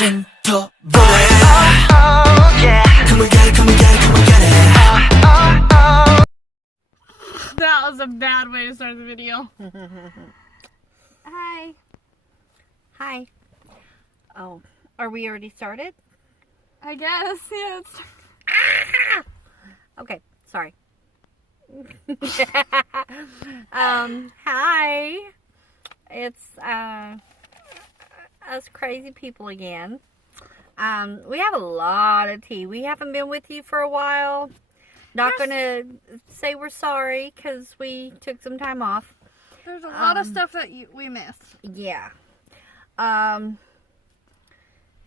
chen Come and get it, come and get it, come and get it. That was a bad way to start the video. Hi. Hi. Oh, are we already started? I guess, yes. Okay, sorry. Hi. It's us crazy people again. We have a lot of tea. We haven't been with you for a while. Not gonna say we're sorry because we took some time off. There's a lot of stuff that we missed. Yeah.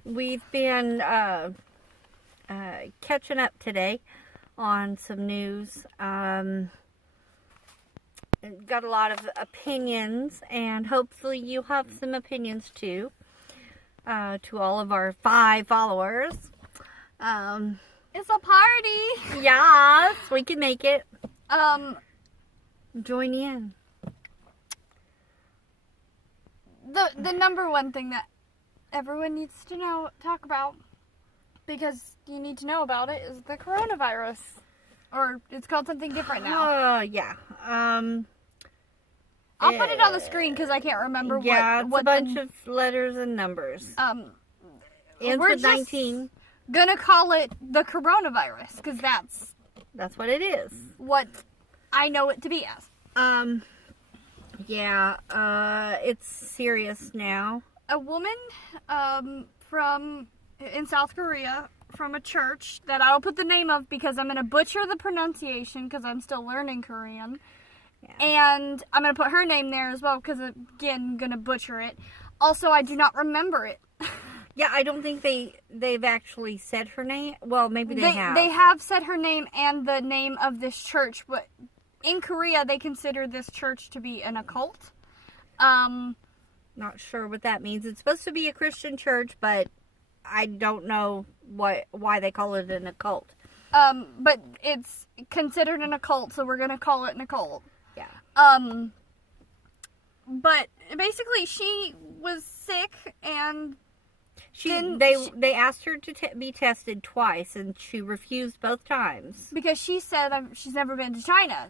We've been catching up today on some news. Got a lot of opinions, and hopefully you have some opinions too. To all of our 5 followers. It's a party. Yes, we can make it. Join in. The number one thing that everyone needs to talk about, because you need to know about it, is the coronavirus. Or it's called something different now. Yeah. I'll put it on the screen because I can't remember what what a bunch of letters and numbers. Ends we're with 19. Gonna call it the coronavirus because That's what it is. What I know it to be as. Yeah, it's serious now. A woman in South Korea, from a church that I will put the name of because I'm going to butcher the pronunciation because I'm still learning Korean. Yeah. And I'm going to put her name there as well because, again, I'm going to butcher it. Also, I do not remember it. Yeah, I don't think they've actually said her name. Well, maybe they have. They have said her name and the name of this church, but in Korea, they consider this church to be an occult. Not sure what that means. It's supposed to be a Christian church, but I don't know why they call it an occult. But it's considered an occult, so we're gonna call it an occult. Yeah. But basically, she was sick and they asked her to be tested twice, and she refused both times because she said she's never been to China.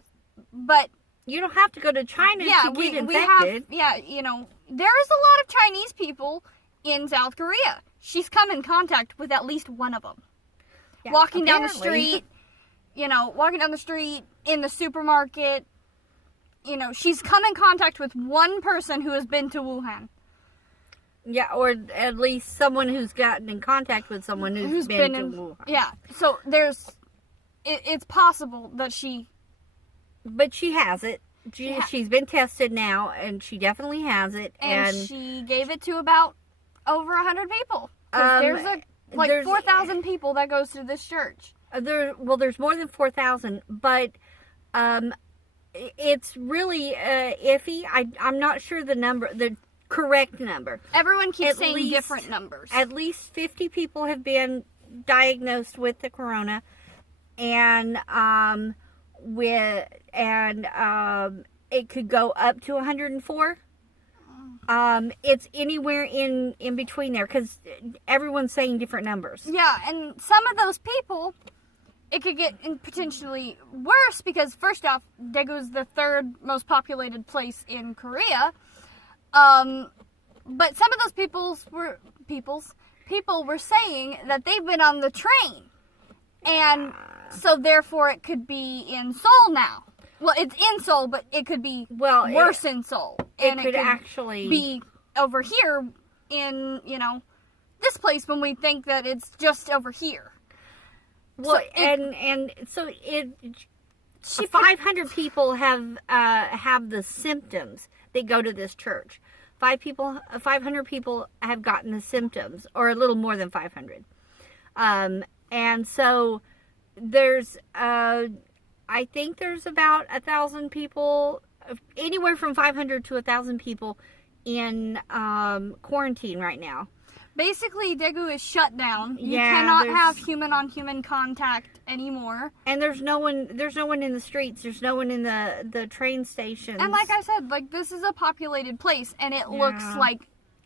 But you don't have to go to China to get infected. There is a lot of Chinese people in South Korea. She's come in contact with at least one of them. Yeah, walking down the street, in the supermarket, she's come in contact with one person who has been to Wuhan. Yeah, or at least someone who's gotten in contact with someone who's been to Wuhan. Yeah, so it's possible that she... But she has it. She's been tested now, and she definitely has it. And she gave it to about over 100 people. There's 4,000 people that goes to this church. There's more than 4,000, but it's really iffy. I'm not sure the correct number. Everyone keeps saying different numbers. At least 50 people have been diagnosed with the corona, and it could go up to 104. It's anywhere in between there because everyone's saying different numbers. Yeah, and some of those people, it could get potentially worse because first off, Daegu's the 3rd most populated place in Korea. But some of those people were saying that they've been on the train, and so therefore it could be in Seoul now. Well, it's in Seoul, but it could be worse in Seoul. And it could actually be over here in, this place when we think that it's just over here. Well, so 500 people have the symptoms. They go to this church. 500 people have gotten the symptoms, or a little more than 500. And so there's I think there's about 1,000 people, anywhere from 500 to 1,000 people in quarantine right now. Basically, Daegu is shut down. You cannot have human-on-human contact anymore. And there's no one in the streets. There's no one in the train stations. And like I said, this is a populated place, and it looks like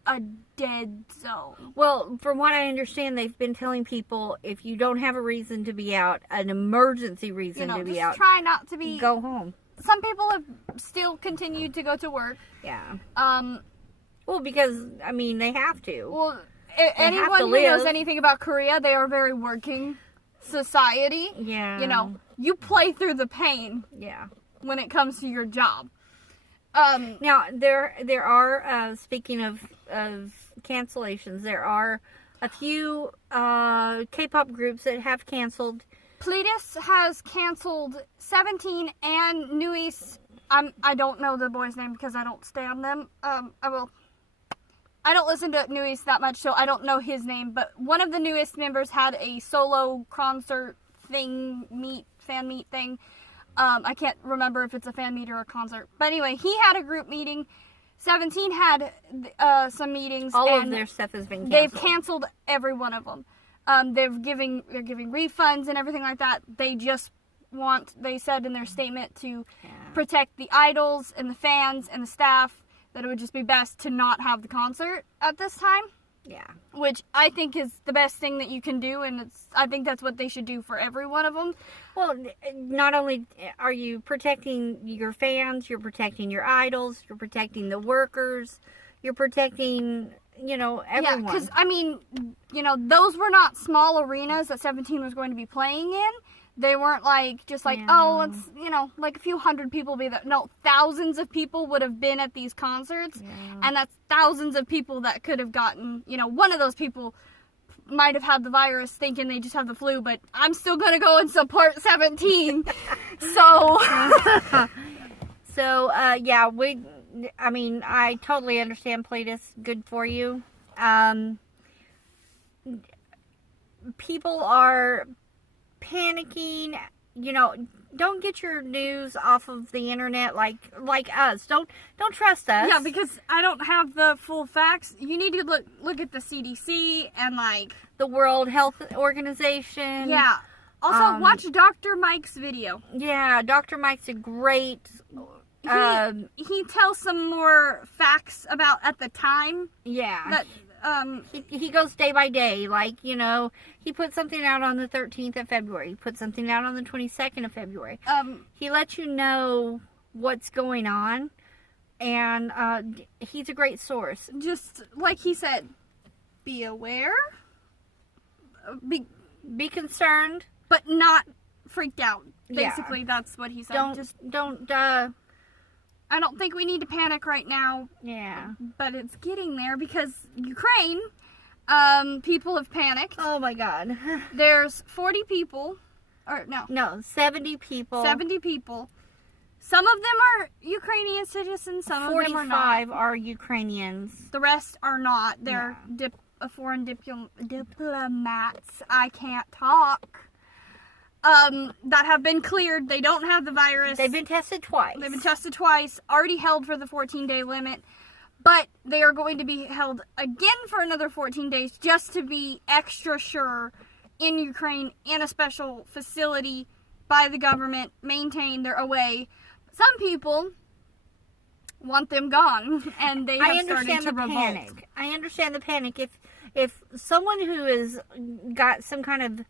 a dead zone. Well, from what I understand, they've been telling people if you don't have a reason to be out, an emergency reason to be just out, try not to be. go home. Some people have still continued to go to work. Yeah. Um. Well, because I mean they have to. Well, have anyone to who live. knows anything about Korea, they are a very working society. Yeah. You know, you play through the pain Yeah. when it comes to your job. Now there are speaking of cancellations, there are a few K-pop groups that have canceled. Pledis has canceled 17 and Nuis. I don't know the boy's name because I don't stay on them. I don't listen to Nuis that much, so I don't know his name. But one of the newest members had a solo concert thing, fan meet thing. I can't remember if it's a fan meet or a concert. But anyway, he had a group meeting. 17 had some meetings. All of their stuff has been canceled. They've canceled every one of them. They're giving refunds and everything like that. They just they said in their statement to protect the idols and the fans and the staff, that it would just be best to not have the concert at this time. Yeah. Which I think is the best thing that you can do, and I think that's what they should do for every one of them. Well, not only are you protecting your fans, you're protecting your idols, you're protecting the workers, you're protecting, everyone. Yeah, because, I mean, those were not small arenas that 17 was going to be playing in. They weren't just oh, let's, like a few hundred people be there. No, thousands of people would have been at these concerts. Yeah. And that's thousands of people that could have gotten, one of those people might have had the virus thinking they just have the flu, but I'm still going to go and support 17. So. Yeah, I totally understand, Pledis. Good for you. People are panicking, don't get your news off of the internet like us. Don't trust us. Yeah, because I don't have the full facts. You need to look at the CDC and the World Health Organization. Yeah. Also, watch Dr. Mike's video. Yeah, Dr. Mike's a great. He tells some more facts about at the time. Yeah. That he goes day by day. He put something out on the 13th of February. He put something out on the 22nd of February. He lets you know what's going on, and he's a great source. Just like he said, be aware, be concerned, but not freaked out. Basically, that's what he said. Don't. I don't think we need to panic right now. Yeah. But it's getting there because Ukraine, people have panicked. Oh my God. There's 40 people, or no. No, 70 people. 70 people. Some of them are Ukrainian citizens, some of them are not. 45 are Ukrainians. The rest are not. They're foreign diplomats. I can't talk. That have been cleared. They don't have the virus. They've been tested twice. Already held for the 14-day limit. But they are going to be held again for another 14 days just to be extra sure in Ukraine in a special facility by the government, maintained. They're away. Some people want them gone, and they have started to revolt. Panic. I understand the panic. If someone who has got some kind of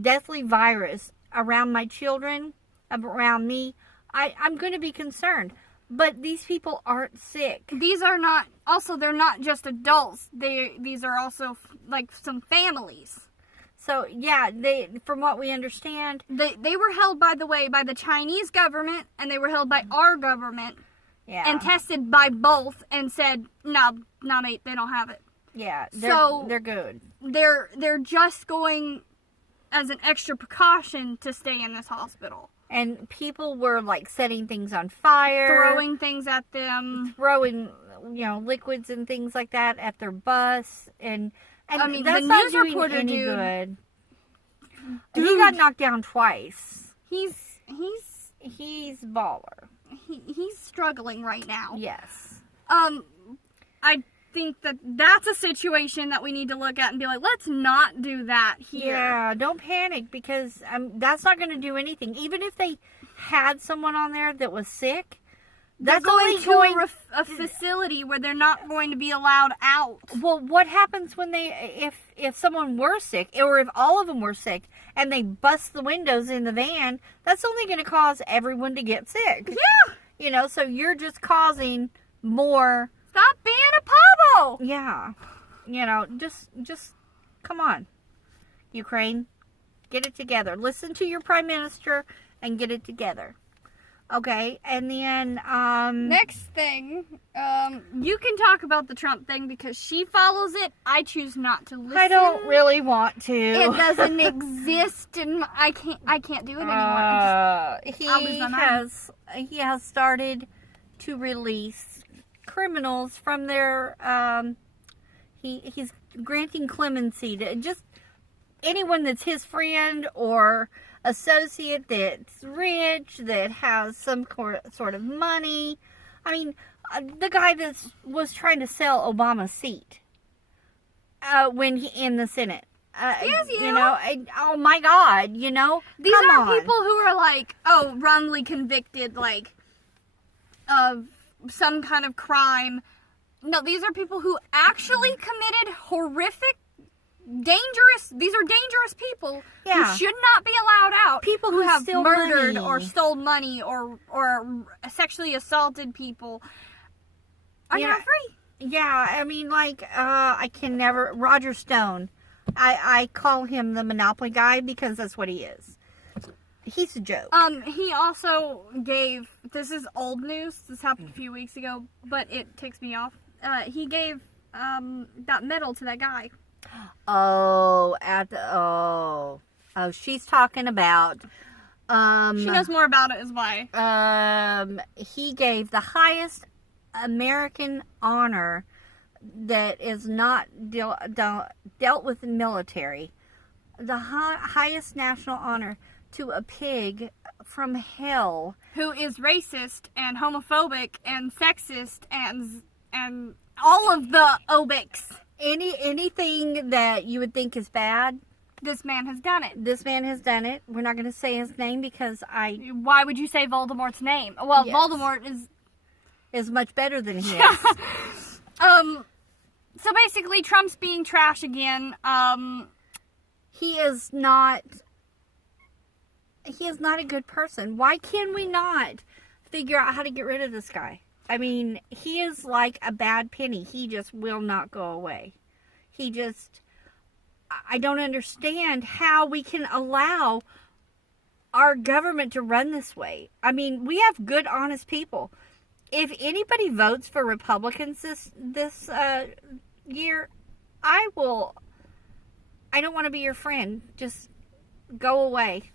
deathly virus around my children, around me, I'm going to be concerned. But these people aren't sick. These are not, also they're not just adults. These are also some families. So yeah, from what we understand, they were held, by the way, by the Chinese government, and they were held by our government. Yeah. And tested by both and said, no, mate, they don't have it. Yeah. They're good. They're just going as an extra precaution to stay in this hospital. And people were setting things on fire, throwing things at them, throwing liquids and things like that at their bus, and I mean, that's the not news doing reporter any dude, good. He got knocked down twice. He's baller. He's struggling right now. Yes. I think that's a situation that we need to look at and be like, let's not do that here. Yeah, don't panic, because that's not going to do anything. Even if they had someone on there that was sick, That's going only to going a facility where they're not going to be allowed out. Well, what happens when if someone were sick, or if all of them were sick, and they bust the windows in the van? That's only going to cause everyone to get sick. Yeah. You know, so you're just causing more. Stop being a pabo. Yeah. You know, just come on, Ukraine, get it together. Listen to your prime minister and get it together. Okay, and then next thing, you can talk about the Trump thing because she follows it. I choose not to listen. I don't really want to. It doesn't exist, and I can't do it anymore. He has started to release criminals from their. He's granting clemency to just anyone that's his friend or associate that's rich, that has some sort of money. I mean, the guy that was trying to sell Obama's seat when he in the Senate. You know, oh my God, you know, these aren't people who are like, oh, wrongly convicted, like of some kind of crime. No, these are people who actually committed horrific. These are dangerous people who should not be allowed out. People who have steal murdered money. or stole money or sexually assaulted people are not free. Yeah, I mean, like, I can never. Roger Stone, I call him the Monopoly guy because that's what he is. He's a joke. He also gave. This is old news. This happened a few weeks ago, but it ticks me off. He gave that medal to that guy. Oh, she's talking about. She knows more about it, is why. He gave the highest American honor that is not dealt with in military. The highest national honor to a pig from hell who is racist and homophobic and sexist and all of the obics. Anything that you would think is bad, this man has done it. This man has done it. We're not going to say his name because Why would you say Voldemort's name? Well, yes. Voldemort is much better than he is. So basically, Trump's being trash again. He is not a good person. Why can we not figure out how to get rid of this guy? I mean, he is like a bad penny. He just will not go away. I don't understand how we can allow our government to run this way. I mean, we have good, honest people. If anybody votes for Republicans this year, I don't want to be your friend. Just go away.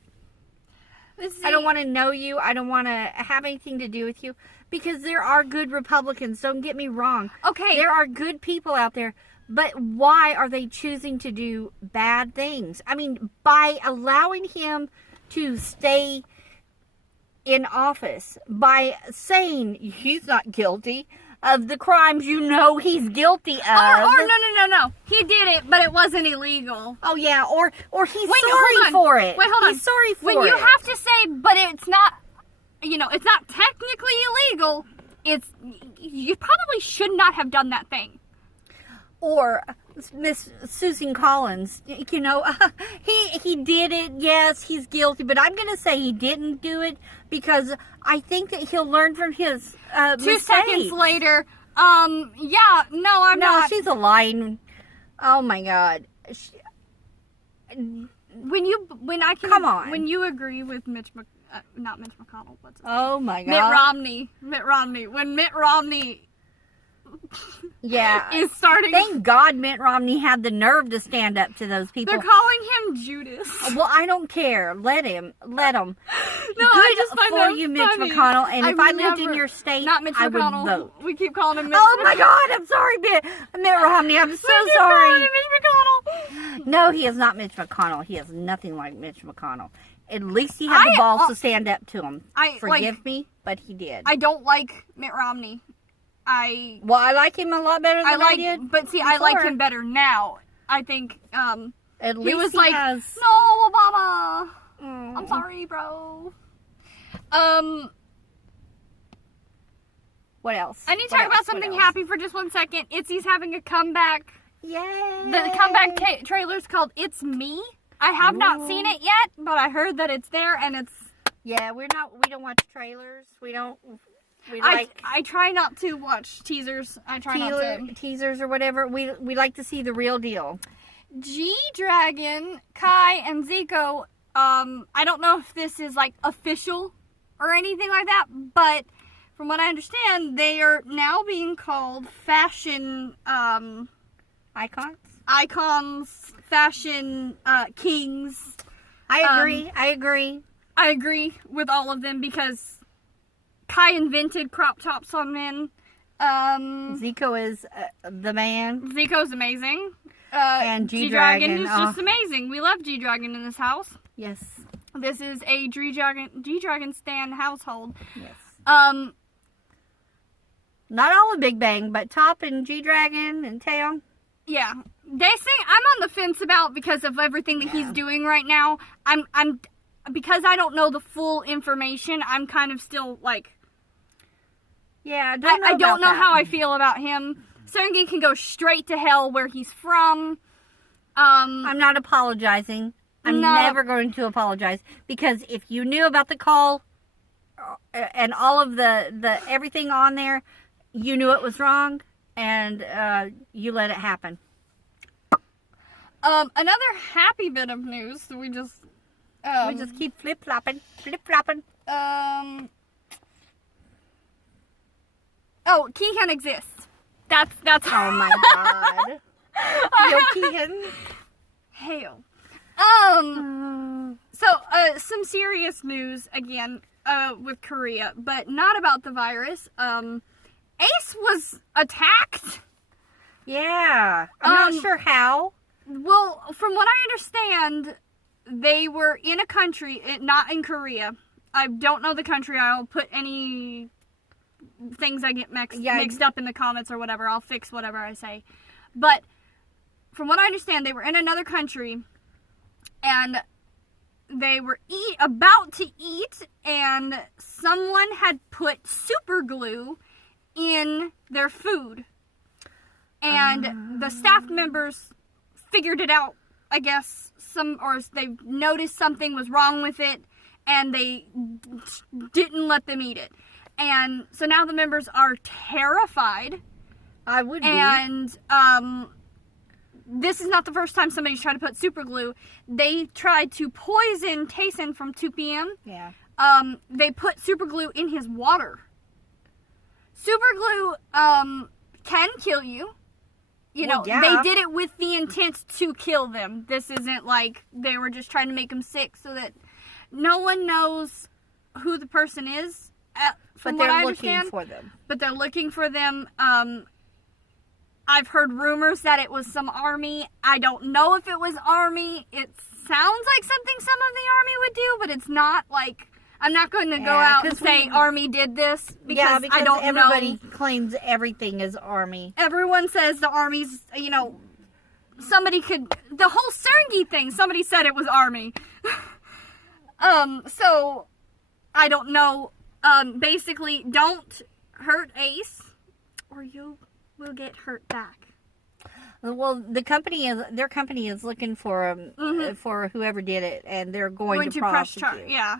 I don't want to know you. I don't want to have anything to do with you. Because there are good Republicans. Don't get me wrong. Okay. There are good people out there. But why are they choosing to do bad things? I mean, by allowing him to stay in office, by saying he's not guilty of the crimes you know he's guilty of. Or no. He did it, but it wasn't illegal. Oh, yeah. Or he's sorry for it. Wait, hold on. He's sorry for it. When you have to say, but it's not, it's not technically illegal, you probably should not have done that thing. Or Miss Susan Collins, he did it. Yes, he's guilty, but I'm going to say he didn't do it because I think that he'll learn from his 2 seconds later, I'm not. No, she's a lying. Oh my God. Come on. When you agree with not Mitch McConnell, what's his name? Oh my God. Mitt Romney. When Mitt Romney Yeah. is starting. Thank God Mitt Romney had the nerve to stand up to those people. They're calling him Judas. Well, I don't care. Let him. No, Good I just find for that you, Mitch funny. McConnell. And if I lived in your state, not Mitch I would McConnell. vote. We keep calling him Mitch Oh my God, I'm sorry, Mitt Romney. I'm so we keep sorry. calling him Mitch McConnell. No, he is not Mitch McConnell. He is nothing like Mitch McConnell. At least he had the balls to stand up to him. Forgive me, but he did. I don't like Mitt Romney. I like him a lot better than I did. But see, before. I like him better now. I think at least he was no, Obama. I'm sorry, bro. What else? I need to talk about something happy for just 1 second. Itzy's having a comeback. Yay! The comeback trailer's called It's Me. I have not seen it yet, but I heard that it's there and it's... Yeah, we don't watch trailers. I try not to watch teasers. I try not to. Teasers or whatever. We like to see the real deal. G-Dragon, Kai, and Zico, I don't know if this is like official or anything like that, but from what I understand, they are now being called fashion icons, fashion kings. I agree with all of them because Kai invented crop tops on men. Zico is the man. Zico's amazing. And G-Dragon is just amazing. We love G-Dragon in this house. Yes. This is a G-Dragon stan household. Yes. Not all of Big Bang, but Top and G-Dragon and Tail. Yeah. They say I'm on the fence about because of everything that he's doing right now. I'm because I don't know the full information, I'm kind of still like... Yeah, I don't know how I feel about him. Serengin can go straight to hell where he's from. I'm not apologizing. I'm never going to apologize. Because if you knew about the call and all of the everything on there, you knew it was wrong and you let it happen. Another happy bit of news. We just keep flip-flopping. Oh, Keehan exists. That's oh my god. Yo, Keehan. Hail. So, some serious news again, with Korea, but not about the virus. Ace was attacked. Yeah. I'm not sure how. Well, from what I understand, they were in a country, not in Korea. I don't know the country. I'll put any things I get mixed up in the comments or whatever. I'll fix whatever I say. But from what I understand, they were in another country and they were about to eat and someone had put super glue in their food. And the staff members figured it out, I guess, they noticed something was wrong with it and they didn't let them eat it. And so now the members are terrified. I would be. And this is not the first time somebody's tried to put super glue. They tried to poison Tayson from 2 p.m. Yeah. They put super glue in his water. Super glue can kill you. You know, they did it with the intent to kill them. This isn't like they were just trying to make them sick so that no one knows who the person is. From what I understand, looking for them. But they're looking for them. I've heard rumors that it was some army. I don't know if it was army. It sounds like something some of the army would do, but it's not like... I'm not going to go out and say Army did this because I don't know. Everybody claims everything is Army. Everyone says the Army's, you know, somebody could... The whole Serengi thing, somebody said it was Army. So, I don't know. Basically, don't hurt Ace or you will get hurt back. Well, their company is looking for for whoever did it, and they're going to prosecute. Press charge. Yeah.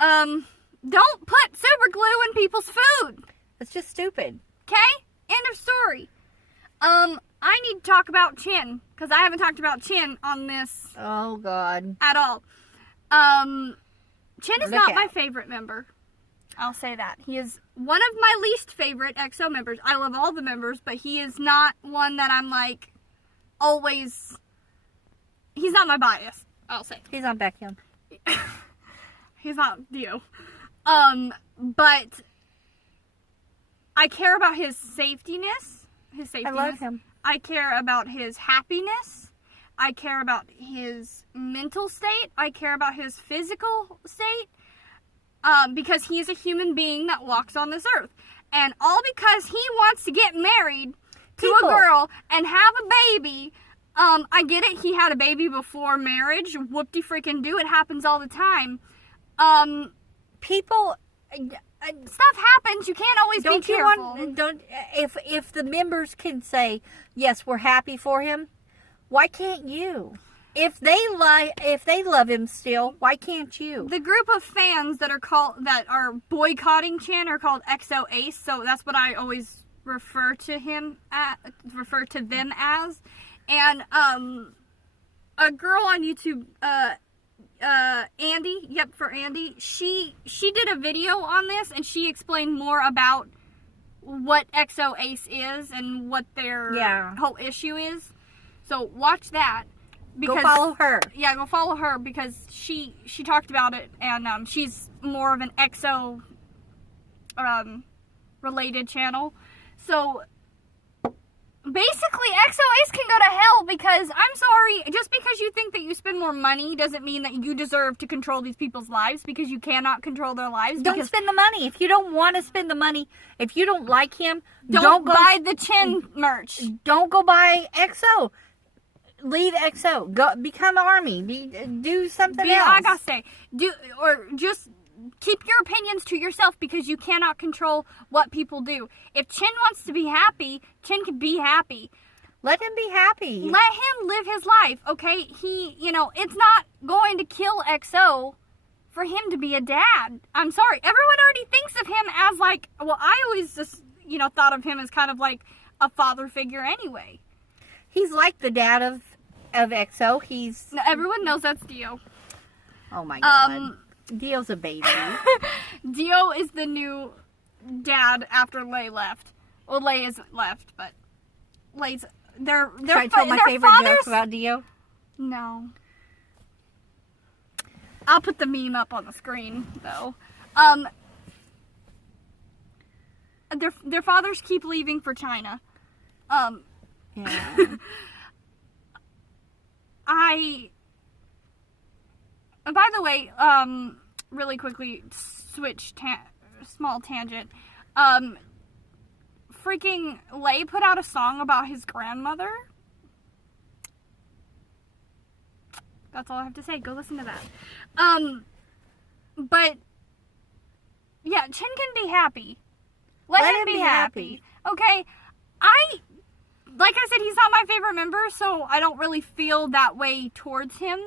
Don't put super glue in people's food. It's just stupid. Okay? End of story. I need to talk about Chen, because I haven't talked about Chen on this. Oh, God. At all. Chen is not my favorite member. I'll say that. He is one of my least favorite EXO members. I love all the members, but he is not one that I'm like, always... He's not my bias, I'll say. He's on Baekhyun. He's not Dio. But I care about his safetiness. I love him. I care about his happiness. I care about his mental state. I care about his physical state. Because he is a human being that walks on this earth. And all because he wants to get married to a girl and have a baby. I get it. He had a baby before marriage. Whoop-de-freaking do. It happens all the time. stuff happens. You can't always be careful. If the members can say, yes, we're happy for him, why can't you? If they love him still, why can't you? The group of fans that are boycotting Chen are called EXO Ace, so that's what I always refer to them as. And a girl on YouTube, Andy, she did a video on this, and she explained more about what EXO Ace is and what their whole issue is. So watch that. Go follow her. Yeah, go follow her because she talked about it, and she's more of an EXO related channel. So basically, EXO Ace can go to hell because, I'm sorry, just because you think that you spend more money doesn't mean that you deserve to control these people's lives, because you cannot control their lives. Don't spend the money. If you don't want to spend the money, if you don't like him, don't buy the Chen merch. Don't go buy EXO. Leave EXO. Go become ARMY. Do something else. I gotta say, just keep your opinions to yourself, because you cannot control what people do. If Chen wants to be happy, Chen can be happy. Let him be happy. Let him live his life, okay? It's not going to kill EXO for him to be a dad. I'm sorry. Everyone already thinks of him as I always just, thought of him as kind of like a father figure anyway. He's like the dad of EXO. No, everyone knows that's Dio. Oh my god. Dio's a baby. Dio is the new dad after Lei left. Well, Lei is left, but Lei's Should I tell my favorite joke about Dio? No. I'll put the meme up on the screen though. Their fathers keep leaving for China. Yeah. By the way, really quickly, small tangent. Freaking Lei put out a song about his grandmother. That's all I have to say. Go listen to that. But yeah, Chen can be happy. Let him be happy. Okay, like I said, he's not my favorite member, so I don't really feel that way towards him.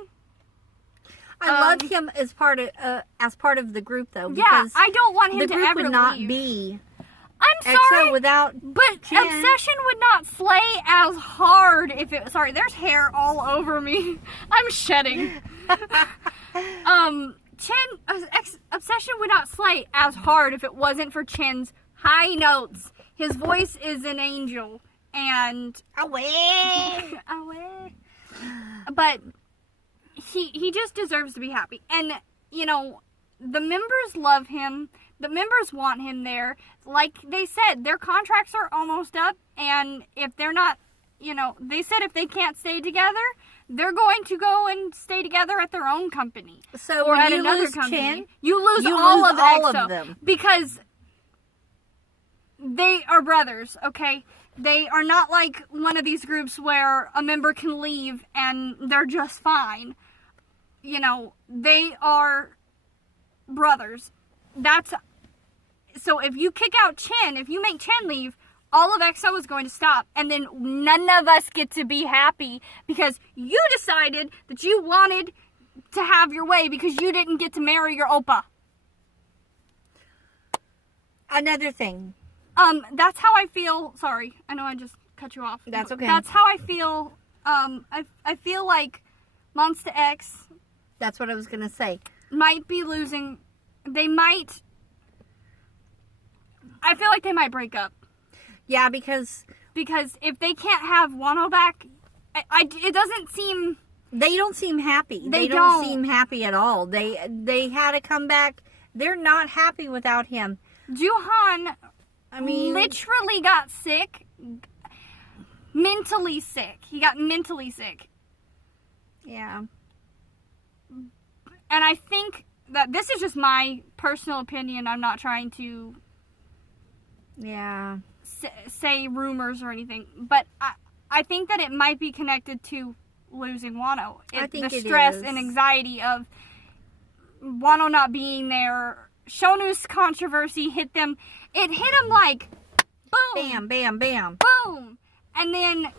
I love him as part of the group, though. Yeah, I don't want him to ever leave. The group would not be. I'm sorry, EXO without but Chen. Obsession would not slay as hard if it. Sorry, there's hair all over me. I'm shedding. Obsession would not slay as hard if it wasn't for Chen's high notes. His voice is an angel. And away. But he just deserves to be happy. And the members love him. The members want him there. Like they said, their contracts are almost up, and if they're not, they said if they can't stay together, they're going to go and stay together at their own company. So or when at another company. Chen, you lose all of them. Because they are brothers, okay? They are not like one of these groups where a member can leave and they're just fine. They are brothers. So if you kick out Chen, if you make Chen leave, all of EXO is going to stop. And then none of us get to be happy because you decided that you wanted to have your way because you didn't get to marry your oppa. Another thing. That's how I feel. Sorry, I know I just cut you off. That's okay. That's how I feel. I feel like Monsta X. That's what I was gonna say. Might be losing. They might. I feel like they might break up. Yeah, because if they can't have Wano back, it doesn't seem. They don't seem happy. They don't seem happy at all. They had to come back. They're not happy without him. Juhan, literally got sick. Mentally sick. He got mentally sick. Yeah. And I think that this is just my personal opinion. I'm not trying to say rumors or anything. But I think that it might be connected to losing Wano. I think the stress and anxiety of Wano not being there Shonus controversy hit them. It hit them like, boom. Bam, bam, bam. Boom. And then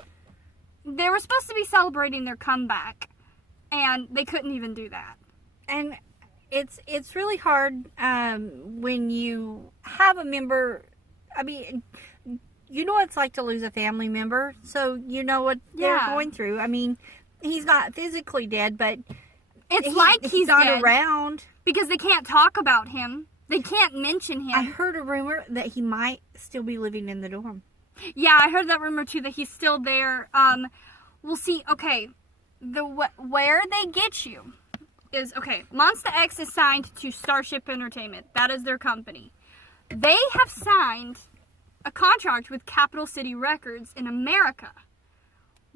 they were supposed to be celebrating their comeback. And they couldn't even do that. And it's really hard when you have a member. I mean, you know what it's like to lose a family member, so you know what they're going through. I mean, he's not physically dead, but he's not dead around because they can't talk about him. They can't mention him. I heard a rumor that he might still be living in the dorm. Yeah, I heard that rumor too, that he's still there. We'll see. Okay, where they get you is, okay, Monsta X is signed to Starship Entertainment. That is their company. They have signed a contract with Capital City Records in America.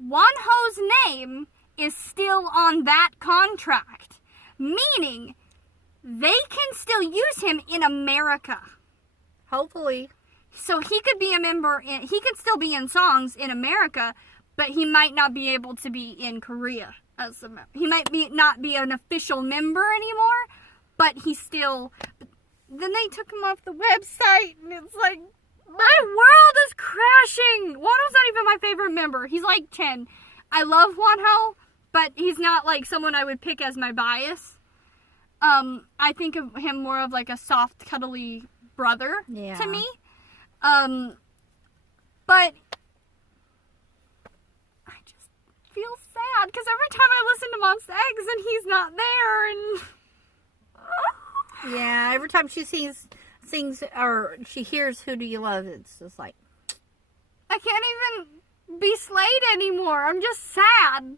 Wonho's name is still on that contract, meaning they can still use him in America. Hopefully. So he could be a member, he could still be in songs in America, but he might not be able to be in Korea as a member. He might not be an official member anymore, but he's still. Then they took him off the website, and it's like, my world is crashing. Wonho's not even my favorite member. He's like Chen. I love Wonho, but he's not like someone I would pick as my bias. I think of him more of like a soft, cuddly brother to me. But I just feel sad because every time I listen to Monsta X and he's not there, and yeah, every time she sings or she hears "Who Do You Love," it's just like, I can't even be Slade anymore. I'm just sad.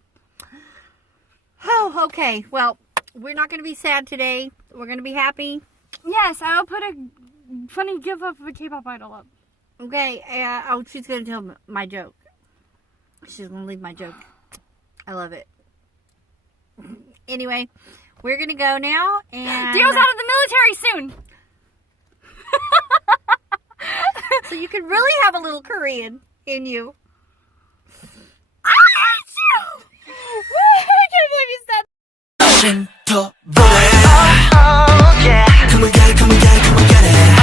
Oh, okay. Well, we're not going to be sad today. We're going to be happy. Yes, I'll put a funny gif of a K-pop idol up. Okay. She's going to tell my joke. She's going to leave my joke. I love it. Anyway, we're going to go now. And Dio's out of the military soon. So you can really have a little Korean in you. I can't believe you said that. 더 보내. Oh, yeah. Come on, get it, come on, get it, come on, get it.